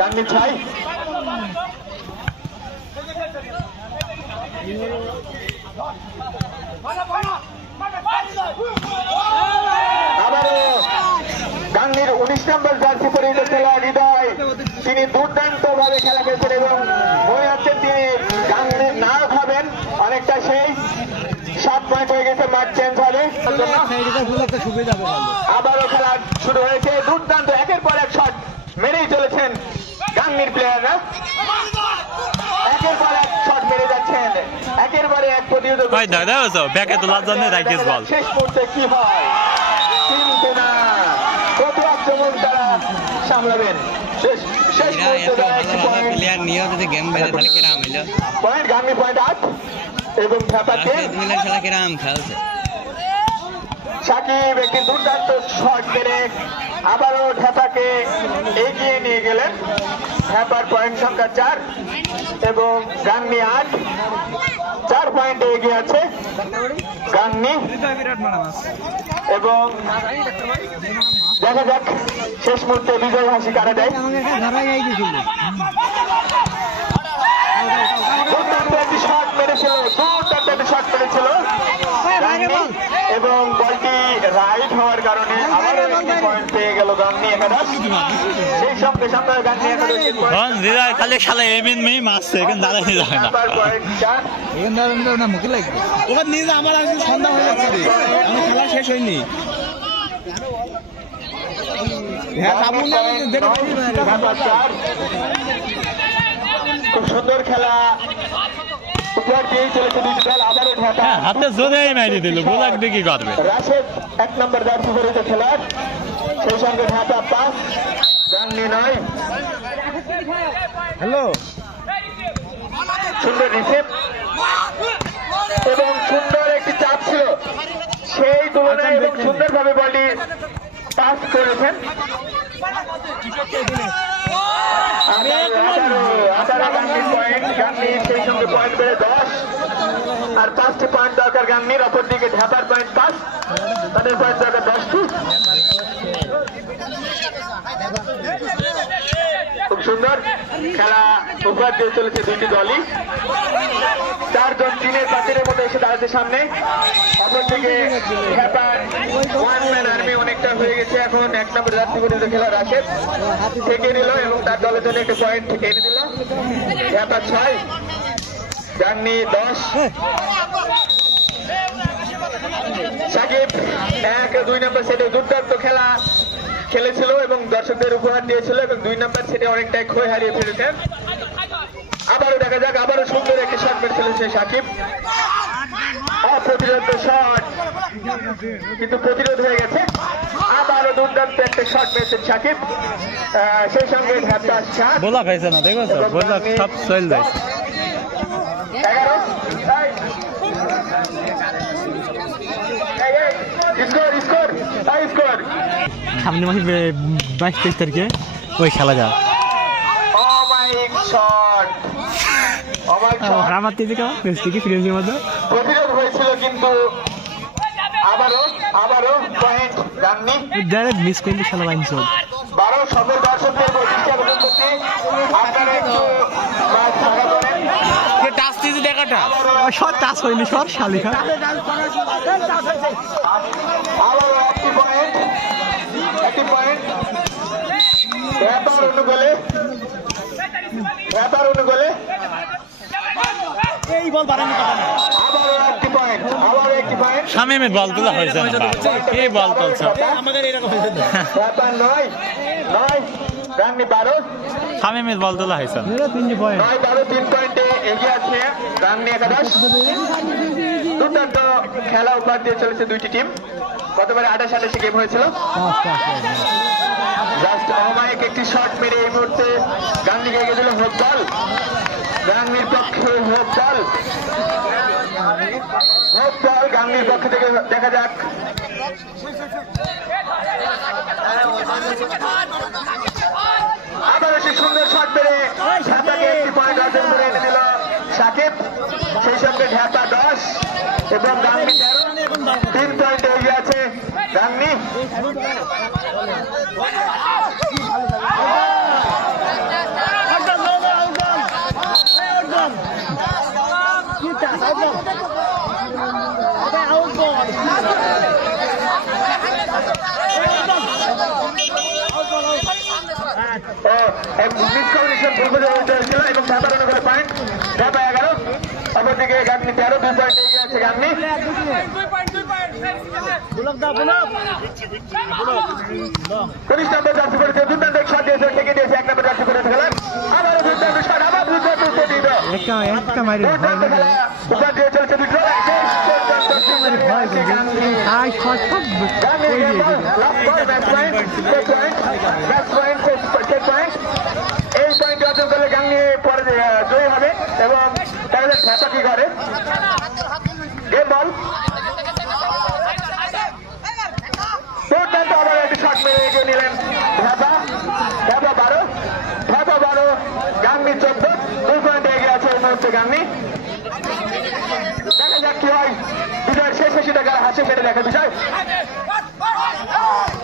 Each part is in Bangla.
গাঙ্গি 6। আবারও গাঙ্গির 19 নম্বর জার্সি পরিহিত খেলোয়াড় হৃদয়, তিনি দুর্দান্ত ভাবে খেলা খেলছেন এবং মনে হচ্ছে তিনি গাঙ্গির নায়ক হবেন অনেকটা। সেই 7 পয়েন্ট হয়ে গেছে, মাঠ চেঞ্জ হবে। আবারও খেলা শুরু হয়েছে, দুর্দান্ত একের পর এক শট মেরেই চলেছেন গাঙ্গির প্লেয়াররা, একের পর এক শট মেরে যাচ্ছেন, একের পরে এক প্রতিযোগিতা। শেষ মুহূর্তে কি হয় কিন্তু না, কত আক্রমণ তারা সামলাবেন। শেষ মুহূর্তে পয়েন্ট গাঙ্গি পয়েন্ট 8 এবং ঢাকা 10। সাকিব একটি দুর্দান্ত শট মেরে আবারও ঢাকাকে এগিয়ে নিয়ে গেলেন। ঢাকার পয়েন্ট সংখ্যা 4 এবং গাঙ্গি 8, 4 পয়েন্টে এগিয়ে আছে গাঙ্গি। এবং দেখা যাক শেষ মুহূর্তে বিজয় হাসি কারা দেয়। দুর্দান্ত একটি শট মেরেছিল, দুর্দান্ত একটি শট মেরেছিল গাঙ্গি এবং বলটি রাইট হওয়ার কারণে আবারও একটি পয়েন্ট পেয়ে গেল গাঙ্গি একাদশ। সেই সঙ্গে সঙ্গে গাঙ্গি একাদশের খালি খেলা এমিন মেয়ে মারছে, এখানে দাঁড়াতে যায় না। পয়েন্ট 4। মুখে লাগবে ওখানে নিয়ে আমার সন্ধ্যা হয়ে যাচ্ছে, খেলা শেষ হয়নি। খুব সুন্দর খেলা উপর দিয়ে চলেছে দুই দল। আবারও ঢাকা হাতে জোরে মারি দিল, গোলাক দিয়ে কি করবে। রাশেদ 1 নম্বর জার্সি পরিহিত খেলার, সেই সঙ্গে ঢাকা 5, গাঙ্গি 9। হ্যালো, সুন্দর রিসিভ এবং সুন্দর একটি চাপ ছিল, সেই তুলনায় এবং সুন্দরভাবে বলটি পাস করেছেন। 18 গাঙ্গির পয়েন্ট, গাঙ্গির সেই সঙ্গে পয়েন্ট বেড়ে 10, আর 5টি পয়েন্ট দরকার গাঙ্গির। অপরদিকে ঢাকার পয়েন্ট 5, তাদের পয়েন্ট দরকার 10টি। খুব সুন্দর খেলা উপহার দিয়ে চলেছে দুইটি দলই। 4 জন চীনের পাখিরের মতো এসে দাঁড়াচ্ছে সামনে। অপরদিকে হ্যাপার 1 ম্যান আর্মি অনেকটা হয়ে গেছে এখন। 1 নম্বর জার্সি পরিহিত খেলা রাশেদ থেকে নিল এবং তার দলের জন্য একটা পয়েন্ট এনে দিল। হ্যাপার 6, গাঙ্গি 10। সাকিব 1-2 নম্বর সেটে দুর্দান্ত খেলা খেলেছিল এবং দর্শকদের উপহার দিয়েছিল এবং 2 নম্বর সেটে অনেকটাই ক্ষয় হারিয়ে ফেলেছেন। আবারও দেখা যাক, আবারও সুন্দর একটি শট মেরে ফেলেছে সাকিব। অপ্রতিরোধ শট, কিন্তু প্রতিরোধ হয়ে গেছে। আবারও দুর্দান্ত একটা শট মেরেছেন সাকিব, সেই সঙ্গে ঢাকা 7 বলা পাইছে না, দেখো তো বলা সব চল যায়। 11 স্কোর সামনে মাসে 22-23 তারিখে ওই খেলা যা আমার প্রতিরোধ হয়েছিল কিন্তু পয়েন্ট গাঙ্গি। মিস করলে খেলা বাইন চল 12 সকল দর্শকদের বৈশিষ্ট্য আবেদন করছি, আপনারা একটু থাকা করেন। দেখাটা শর্ট টাচ হয়নি, শর্ট শালিখা। আবারও একটি পয়েন্ট ব্যাপার অনুগোলে এই বল বাড়ানো কথা না। আবারও একটি পয়েন্ট শামিমের বল তোলা হয়েছে না, কি বল তুলছে আমাদের এরকম হয়েছে। ব্যাপার 9 গাঙ্গি 12, শামিমের বল তোলা হয়েছে 9-12, 3 পয়েন্টে এগিয়ে আছে গাঙ্গি একাদশ। দুর্দান্ত খেলা উপহার দিয়ে চলেছে দুইটি টিম। গতবারে 28-28 গেম হয়েছিল। জাস্ট অমায়িক একটি শট মেরে এই মুহূর্তে গাঙ্গিকে এগিয়ে দিল হোপ দল। গাঙ্গির পক্ষে হোপ দল গাঙ্গির পক্ষ থেকে দেখা যাক। আবারও সে সুন্দর শট মেরে ঢাকাকে একটি পয়েন্ট অর্জন করে এনে দিল সাকিব, সেই সঙ্গে ঢাকা 10 এবং গাঙ্গি 3 পয়েন্টে এগিয়ে আছে গাঙ্গি। ও মিসকমিউনিকেশন ভুল হয়েছিল এবং ঢাকার অনুকূলে পয়েন্ট ঢাকা 11 অপরদিকে গান্ধী 13 2 পয়েন্ট এগিয়ে আছে গান্ধী কনিষ্ঠ নম্বর জার্সি পড়েছে দুর্দান্ত শট দিয়েছে ঠেকে দিয়েছে 1 নম্বর জার্সি পড়ে খেলা আবার দুর্দান্ত শট আবার দুর্দান্ত উত্তর দিল দুর্দান্ত খেলা উপর দিয়ে চলছে দুটো শেষ পর্যন্ত Gandhi last ball match point match point check point এই পয়েন্ট অর্জন করলে গান্ধী পরে জয়ী হবে এবং তাহলে ঢাকা কি করে গেম বল দুর্দান্ত আবার একটি শট মেরে এগিয়ে নিলেন ঢাকা 12 গান্ধী 14 2 পয়েন্ট এগিয়ে আছে এই মুহূর্তে গান্ধী দেখা যাক কি হয় বিজয়ের শেষ বেশি টাকার হাসি ফেটে দেখা বিষয়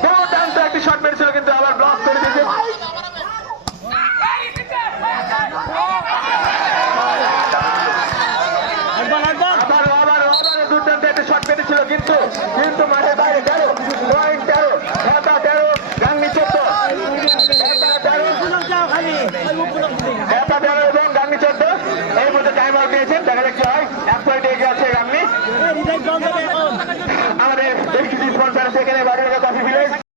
দুর্দান্ত একটি শট মেরেছিল কিন্তু আবার ব্লক করে দিয়েছে আবারও দুর্দান্ত একটা শট পেতেছিল কিন্তু মাঠের বাইরে 13 পয়েন্ট 13 ঢাকা 13 গান্ধী 14 13